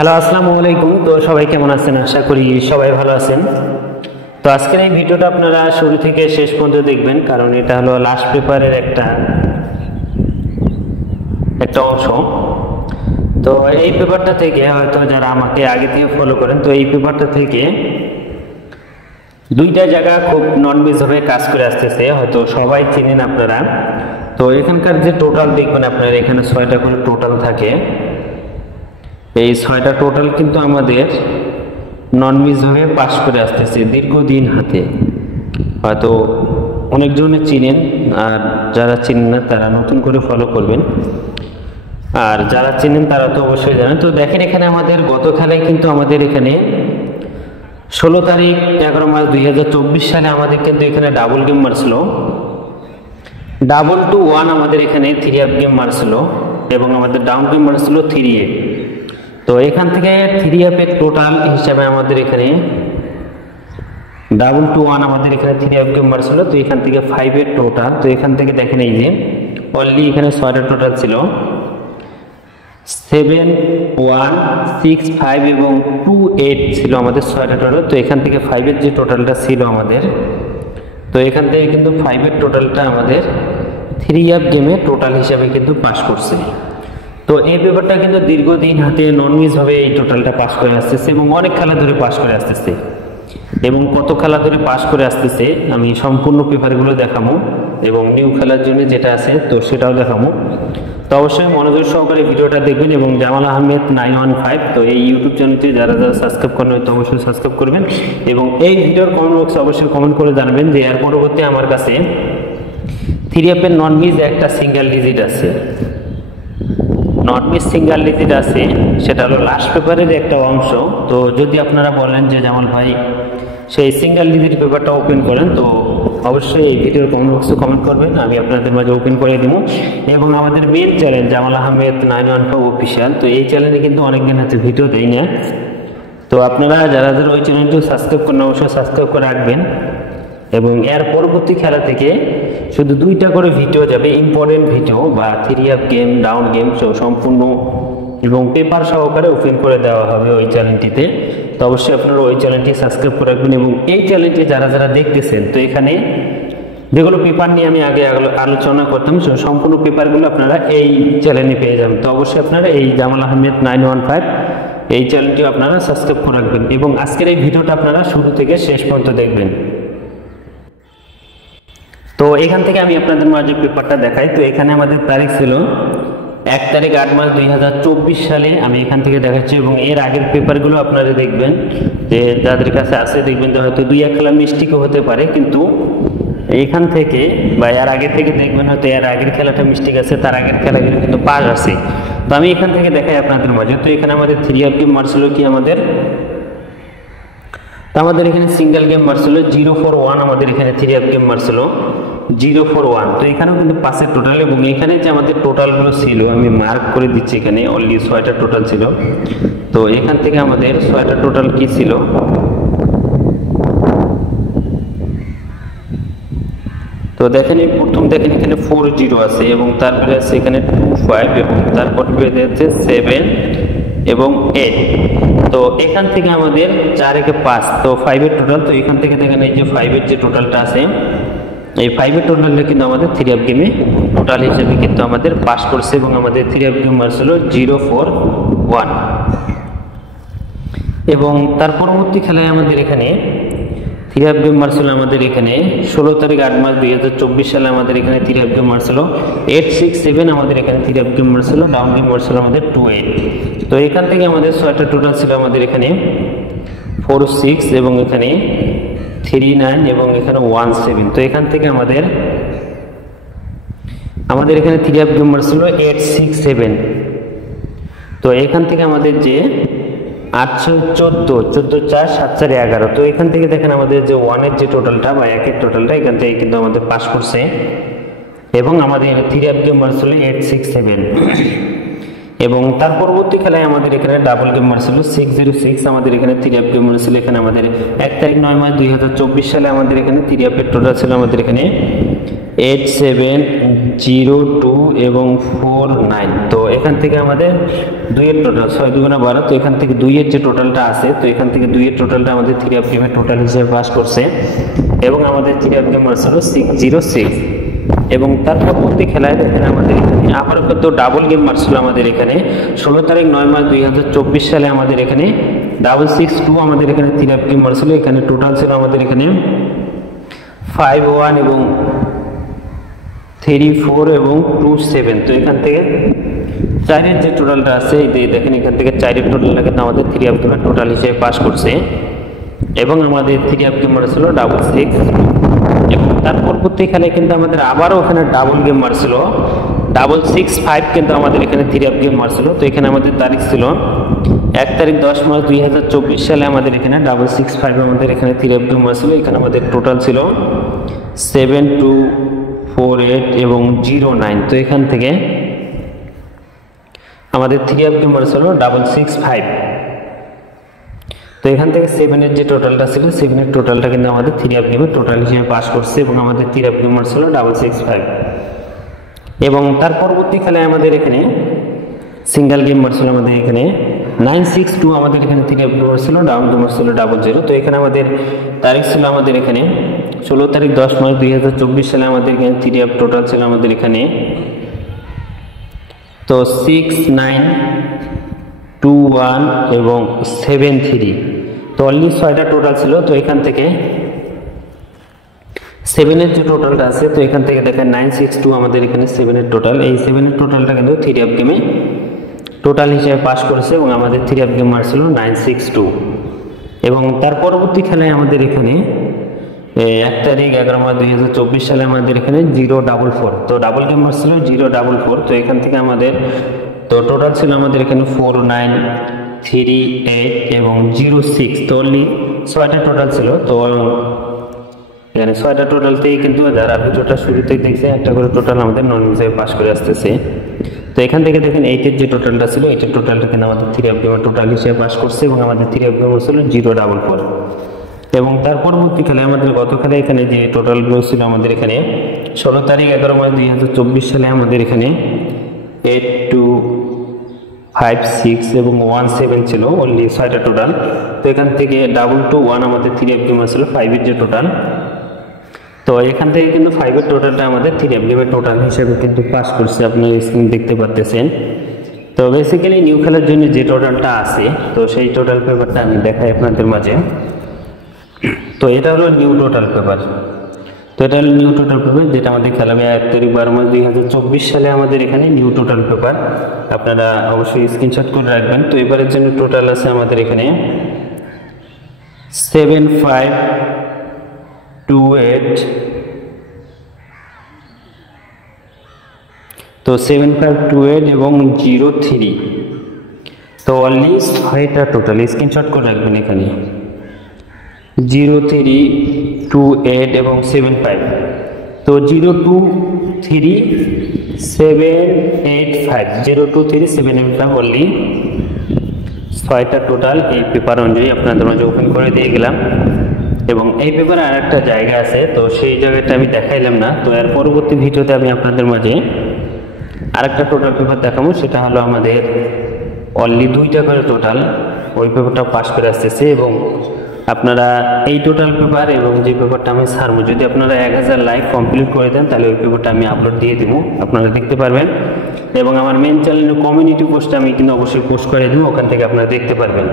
Hello, আসসালামু আলাইকুম। তো সবাই কেমন আছেন? আশা করি সবাই ভালো আছেন। তো আজকের এই ভিডিওটা আপনারা শুরু থেকে শেষ পর্যন্ত দেখবেন, কারণ এটা হলো লাস্ট পেপারের একটা অংশ। তো এই পেপারটা থেকে হয়তো যারা আমাকে আগে থেকে ফলো করেন, তো এই পেপারটা থেকে দুইটা জায়গা খুব নন মিস ভাবে কাজ করে আসতেছে, হয়তো সবাই চিনেন আপনারা। তো এখানকার যে টোটাল দেখবেন আপনারা, এখানে 6টা করে টোটাল থাকে। এই 6টা টোটাল কিন্তু আমাদের নন মিস ভাবে পাস করে আসতেছে দীর্ঘদিন হাতে। হয়তো অনেকজনে চিনেন, আর যারা চিনেন না তারা নতুন করে ফলো করবেন, আর যারা চিনেন তারা তো অবশ্যই জানেন। তো দেখেন, এখানে আমাদের গত খেলায় কিন্তু আমাদের এখানে 16 তারিখ 11 মাস 2024 সালে আমাদের কিন্তু এখানে ডাবল গেম মারছিল, 2-1 আমাদের এখানে 3 গেম মারছিল, এবং আমাদের ডাউন গেম মারছিল 3-8। তো এখান থেকে 3 এর টোটাল হিসাবে আমাদের এখানে 2-1 আমাদের এখানে 3 গেম মারছিল। তো এখান থেকে 5 এর টোটাল, তো এখান থেকে দেখেন এই যে অনলি এখানে 6টা টোটাল ছিল, 7, 1, 6, 5 এবং 2, 8 ছিল আমাদের 6টা টোটাল। তো এখান থেকে 5 এর যে টোটালটা ছিল আমাদের, তো এখান থেকে কিন্তু 5 এর টোটালটা আমাদের 3 গেমে টোটাল হিসাবে কিন্তু পাস করছে। তো এই ব্যাপারটা কিন্তু দীর্ঘদিন হাতে নন মিস ভাবে এই টোটালটা পাস করে আসতেছে, এবং অনেক খেলা ধরে পাস করে আসতেছে। এবং কত খেলা ধরে পাস করে আসতেছে আমি সম্পূর্ণ পেপারগুলো দেখাবো, এবং নিউ খেলার জন্য যেটা আছে তো সেটাও দেখাবো। তো অবশ্যই মনোযোগ সহকারে ভিডিওটা দেখবেন। এবং জামাল আহমেদ 915, তো এই ইউটিউব চ্যানেলটি যারা সাবস্ক্রাইব করেন তো অবশ্যই সাবস্ক্রাইব করবেন, এবং এই ভিডিওর কমেন্ট বক্সে অবশ্যই কমেন্ট করে জানাবেন যে এর পরবর্তী আমার কাছে 3 এর নন মিস একটা সিঙ্গেল ডিজিট আছে, নট মিস সিঙ্গেল ডিজিট আছে, সেটা হলো লাস্ট পেপারের একটা অংশ। তো যদি আপনারা বলেন যে জামাল ভাই সেই সিঙ্গেল ডিজিট পেপারটা ওপেন করেন, তো অবশ্যই এই ভিডিওর কমেন্ট বক্সে কমেন্ট করবেন, আমি আপনাদের মাঝে ওপেন করে দিব। এবং আমাদের main channel Jamal Ahmed 915 official, তো এই চ্যানেলে কিন্তু অনেকদিন হচ্ছে ভিডিও দেই না। তো আপনারা যারা যারা ওই চ্যানেলটি সাবস্ক্রাইব করেন অবশ্যই সাবস্ক্রাইব করে রাখবেন। এবং এর পরবর্তী খেলা থেকে শুধু 2টা করে ভিডিও যাবে, ইম্পর্টেন্ট ভিডিও বা 3 গেম, ডাউন গেম সম্পূর্ণ এবং পেপার সহকারে ওপেন করে দেওয়া হবে ওই চ্যানেলটিতে। তো অবশ্যই আপনারা ওই চ্যানেলটি সাবস্ক্রাইব করে রাখবেন। এবং এই চ্যানেলটি যারা যারা দেখতেছেন, তো এখানে যেগুলো পেপার নিয়ে আমি আগে আলোচনা করতাম, সম্পূর্ণ পেপারগুলো আপনারা এই চ্যানেলে পেয়ে যাবেন। তো অবশ্যই আপনারা এই জামাল আহমেদ 915 এই চ্যানেলটি আপনারা সাবস্ক্রাইব করে রাখবেন, এবং আজকের এই ভিডিওটা আপনারা শুরু থেকে শেষ পর্যন্ত দেখবেন। তো এখান থেকে আমি আপনাদের মাঝে পেপারটা দেখাই। তো এখানে আমাদের তারিখ ছিল 1 তারিখ 8 মাস 2024 সালে, আমি এখান থেকে দেখাচ্ছি। এবং এর আগের পেপারগুলো আপনারা দেখবেন, যে যাদের কাছে আছে দেখবেন যে হয়তো 2-1 খেলা মিস্টেকও হতে পারে, কিন্তু এখান থেকে বা এর আগে থেকে দেখবেন হয়তো এর আগের খেলাটা মিস্টেক আছে, তার আগের খেলাগুলো কিন্তু পাস আছে। তো আমি এখান থেকে দেখাই আপনাদের মাঝে। তো এখানে আমাদের 3 গেম মারছিল কি আমাদের এখানে সিঙ্গেল গেম মারছিল 0-4-1, আমাদের এখানে 3 গেম মারছিল 0-4-1। তো এখানেও কিন্তু 5 টোটাল, এবং এখানে যে আমাদের টোটালগুলো ছিল আমি মার্ক করে দিচ্ছি, এখানে অনলি 6টা টোটাল ছিল। তো এখান থেকে আমাদের 6টা টোটাল কি ছিল, তো দেখেন প্রথম দেখেন এখানে 4-0 আছে, এবং তারপরে আছে এখানে 2-5, এবং তারপর বেঁধে আছে 7 এবং 8। তো এখান থেকে আমাদের 4-5, তো 5 এর টোটাল। তো এখান থেকে দেখেন এই যে 5 এর যে টোটালটা আছে, এই 5 এর টোটালটা কিন্তু আমাদের 3 গেমে টোটাল হিসেবে কিন্তু আমাদের পাস করছে, এবং আমাদের 3 গেম মারছিল 0-4-1। এবং তার পরবর্তী খেলায় আমাদের এখানে 3 গেম মারছিল আমাদের এখানে 16 তারিখ 8 মাস 2024 সালে আমাদের এখানে 3 গেম মারছিল 8-6-7, আমাদের এখানে 3 গেম মারছিল, ডাউন গেম মারছিল আমাদের 2-8। তো এখান থেকে আমাদের 6টা টোটাল ছিল আমাদের এখানে 4-6, এবং এখানে 3-9, এবং এখানে 1-7। তো এখান থেকে আমাদের এখানে 3 গেম মারছিল 8-6-7। তো এখান থেকে আমাদের যে 8-14, 14-4-7-4-11। তো এখান থেকে দেখেন আমাদের যে 1 এর যে টোটালটা বা 1 এর টোটালটা এখান থেকে কিন্তু আমাদের পাস করছে, এবং আমাদের 3 গেম মারছিল 8-6-7। এবং তার পরবর্তী খেলায় আমাদের এখানে ডাবল গেম মারছিল 6-0-6, আমাদের এখানে 3 গেম মারছিল। এখানে আমাদের 1 তারিখ 9 মাস 2024 সালে আমাদের এখানে 3 টোটাল ছিল আমাদের এখানে 8702 এবং 49। তো এখান থেকে আমাদের 2 এর টোটাল 6 2 গুণা 12, তো এখান থেকে 2 এর যে টোটালটা আছে, তো এখান থেকে 2 এর টোটালটা আমাদের থ্রি অফ গেমের টোটাল হিসেবে পাস করছে এবং আমাদের থ্রি অফ গেম মার্কস হলো 606। এবং তার পরবর্তী খেলায় দেখেন আমাদের এখানে আবার তো ডাবল গেম মার্কস ছিল আমাদের এখানে 16 তারিখ 9 মাস 2024 সালে আমাদের এখানে 662 আমাদের এখানে থ্রি অফ গেম মার্কস ছিল। এখানে টোটাল ছিল আমাদের এখানে 51 এবং 34 এবং 27। তো এখান থেকে 4 এর যে টোটালটা আছে এই দেখেন এখান থেকে 4 এর টোটালটা কিন্তু আমাদের থ্রি অফ গেমের টোটাল হিসেবে পাস করছে এবং আমাদের থ্রি অফ গেম মার্কস ছিল 66। এবং তার পরবর্তী খেলায় কিন্তু আমাদের আবারও ওখানে ডাবল গেম মারছিল 665 কিন্তু আমাদের এখানে থ্রি অফ গেম মারছিল। তো এখানে আমাদের তারিখ ছিল 1 তারিখ 10 মাস 2024 সালে আমাদের এখানে 665 আমাদের এখানে থ্রি অফ গেম মারছিল। এখানে আমাদের টোটাল ছিল 7248 এবং 09। তো এখান থেকে আমাদের থ্রি অফ গেম মারছিল 665। তো এখান থেকে 7 এর যে টোটালটা ছিল 7 এর টোটালটা কিন্তু আমাদের থ্রি অফ গেমের টোটাল হিসেবে পাস করছে এবং আমাদের থ্রি অফ গেম মার্কস হলো 665। এবং তার পরবর্তী খেলায় আমাদের এখানে সিঙ্গেল গেম মার্কস হলো আমাদের এখানে 962 আমাদের এখানে থ্রি অফ গেম মার্কস ছিল, ডাবল গেম মার্কস ছিল 00। তো এখানে আমাদের তারিখ ছিল আমাদের এখানে 16 তারিখ 10 মাস 2024 সালে আমাদের এখানে থ্রি অফ টোটাল ছিল আমাদের এখানে তো 6921 এবং 73। তো অনলি 6টা টোটাল ছিল। তো এখান থেকে 7 এর যে টোটালটা আছে, তো এখান থেকে দেখেন 962 আমাদের এখানে 7 এর টোটাল, এই 7 এর টোটালটা কিন্তু থ্রি অফ গেমে টোটাল হিসেবে পাস করেছে এবং আমাদের থ্রি অফ গেম মার্কস ছিল 962। এবং তার পরবর্তী খেলায় আমাদের এখানে 1 তারিখ 11 মাস 2024 সালে আমাদের এখানে 044, তো ডাবল গেম মার্কস ছিল 044। তো এখান থেকে আমাদের তো টোটাল ছিল আমাদের এখানে 4938 এবং 06। তো অনলি 6টা টোটাল ছিল। তো এখানে 6টা টোটালতেই কিন্তু যারা ভিডিওটা শুরুতেই দেখছে একটা করে টোটাল আমাদের নন হিসেবে পাস করে আসতেছে। তো এখান থেকে দেখেন 8 এর যে টোটালটা ছিল 8 এর টোটালটা কিন্তু আমাদের থ্রি অফ গেমের টোটাল হিসেবে পাস করছে এবং আমাদের থ্রি অফ গেম ছিল 044। এবং তার পরবর্তী খেলায় আমাদের গত খেলায় এখানে যে টোটালগুলো ছিল আমাদের এখানে 16 তারিখ 11 মাস 2024 সালে আমাদের এখানে 8256 এবং 17 ছিল, অনলি 6টা টোটাল। তো এখান থেকে 221 আমাদের থ্রি অফ গেম ছিল 5 এর যে টোটাল। তো এখান থেকে কিন্তু 5 এর টোটালটা আমাদের থ্রি অফ গেমের টোটাল হিসেবে কিন্তু পাস করছে, আপনারা স্ক্রিন দেখতে পাচ্ছেন। তো বেসিক্যালি নিউ খেলার জন্য যে টোটালটা আছে, তো সেই টোটাল পেপারটা আমি দেখাই আপনাদের মাঝে। তো এটা হলো নিউ টোটাল পেপার। তো এটা হলো নিউ টোটাল পেপার যেটা আমাদের খেলাবে 1 তারিখ 12 মাস 2024 সালে আমাদের এখানে নিউ টোটাল পেপার, আপনারা অবশ্যই স্ক্রিনশট করে রাখবেন। তো এবারের জন্য টোটাল আছে আমাদের এখানে 7528, তো 7528 এবং 03। তো অনলি 6টা টোটাল, স্ক্রিনশট করে রাখবেন এখানে 0328 এবং 75। তো 023785 02375 অনলি 6টা টোটাল এই পেপার অনুযায়ী আপনাদের মাঝে ওপেন করে দিয়ে গেলাম। এবং এই পেপারে আর একটা জায়গা আছে, তো সেই জায়গাটা আমি দেখাইলাম না। তো এর পরবর্তী ভিডিওতে আমি আপনাদের মাঝে আরেকটা টোটাল পেপার দেখাবো, সেটা হলো আমাদের অনলি 2টা করে টোটাল, ওই পেপারটা পাস করে আসতেছে। এবং আপনারা এই টোটাল পেপার এবং যে পেপারটা আমি ছাড়বো, যদি আপনারা 1000 লাইক কমপ্লিট করে দেন তাহলে ওই পেপারটা আমি আপলোড দিয়ে দেবো, আপনারা দেখতে পারবেন। এবং আমার মেন চ্যানেলের কমিউনিটি পোস্টে আমি কিন্তু অবশ্যই পোস্ট করে দেবো, ওখান থেকে আপনারা দেখতে পারবেন।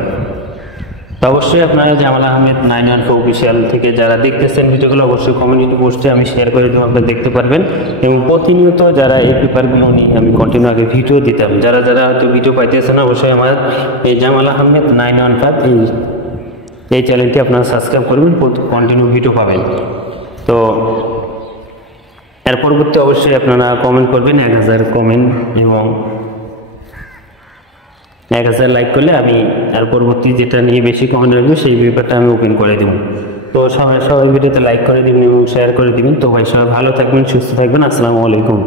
তো অবশ্যই আপনারা জামাল আহমেদ 914 অফিসিয়াল থেকে যারা দেখতেছেন ভিডিওগুলো, অবশ্যই কমিউনিটি পোস্টে আমি শেয়ার করে দেবো, আপনারা দেখতে পারবেন। এবং প্রতিনিয়ত যারা এই পেপারগুলো নিয়ে আমি কন্টিনিউ আগে ভিডিও দিতাম, যারা হয়তো ভিডিও পাইতেছেন, অবশ্যই আমার এই জামাল আহমেদ 915 এই চ্যানেলটি আপনারা সাবস্ক্রাইব করবেন, কন্টিনিউ ভিডিও পাবেন। তো এর পরবর্তী অবশ্যই আপনারা কমেন্ট করবেন, 1000 কমেন্ট এবং 1000 লাইক করলে আমি এর পরবর্তী যেটা নিয়ে বেশি কমেন্ট রাখবো সেই পেপারটা আমি ওপেন করে দেবো। তো সবাই ভিডিওতে লাইক করে দিবেন এবং শেয়ার করে দিবেন। তো ভাই সবাই ভালো থাকবেন, সুস্থ থাকবেন, আসসালামু আলাইকুম।